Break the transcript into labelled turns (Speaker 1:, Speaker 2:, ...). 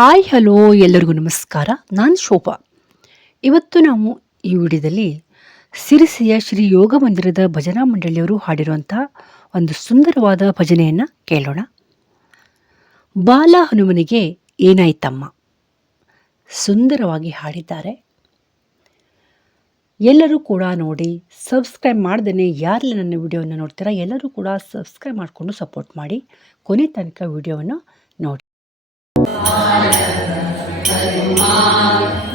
Speaker 1: Hi, hello, ಎಲ್ಲರಿಗೂ ನಮಸ್ಕಾರ. ನಾನು ಶೋಭಾ. ಇವತ್ತು ನಾವು ಈ ವಿಡಿಯೋದಲ್ಲಿ ಸಿರಿಸಿಯ ಶ್ರೀ ಯೋಗ ಮಂದಿರದ ಭಜನಾ ಮಂಡಳಿಯವರು ಹಾಡಿರುವಂಥ ಒಂದು ಸುಂದರವಾದ ಭಜನೆಯನ್ನು ಕೇಳೋಣ. ಬಾಲ ಹನುಮನಿಗೆ ಏನಾಯ್ತಮ್ಮ? ಸುಂದರವಾಗಿ ಹಾಡಿದ್ದಾರೆ. ಎಲ್ಲರೂ ಕೂಡ ನೋಡಿ, ಸಬ್ಸ್ಕ್ರೈಬ್ ಮಾಡ್ದೇ ಯಾರೆಲ್ಲ ನನ್ನ ವಿಡಿಯೋವನ್ನು ನೋಡ್ತೀರಾ, ಎಲ್ಲರೂ ಕೂಡ ಸಬ್ಸ್ಕ್ರೈಬ್ ಮಾಡಿಕೊಂಡು ಸಪೋರ್ಟ್ ಮಾಡಿ. ಕೊನೆ ತನಕ ವಿಡಿಯೋವನ್ನು ನೋಡಿ.
Speaker 2: Amen.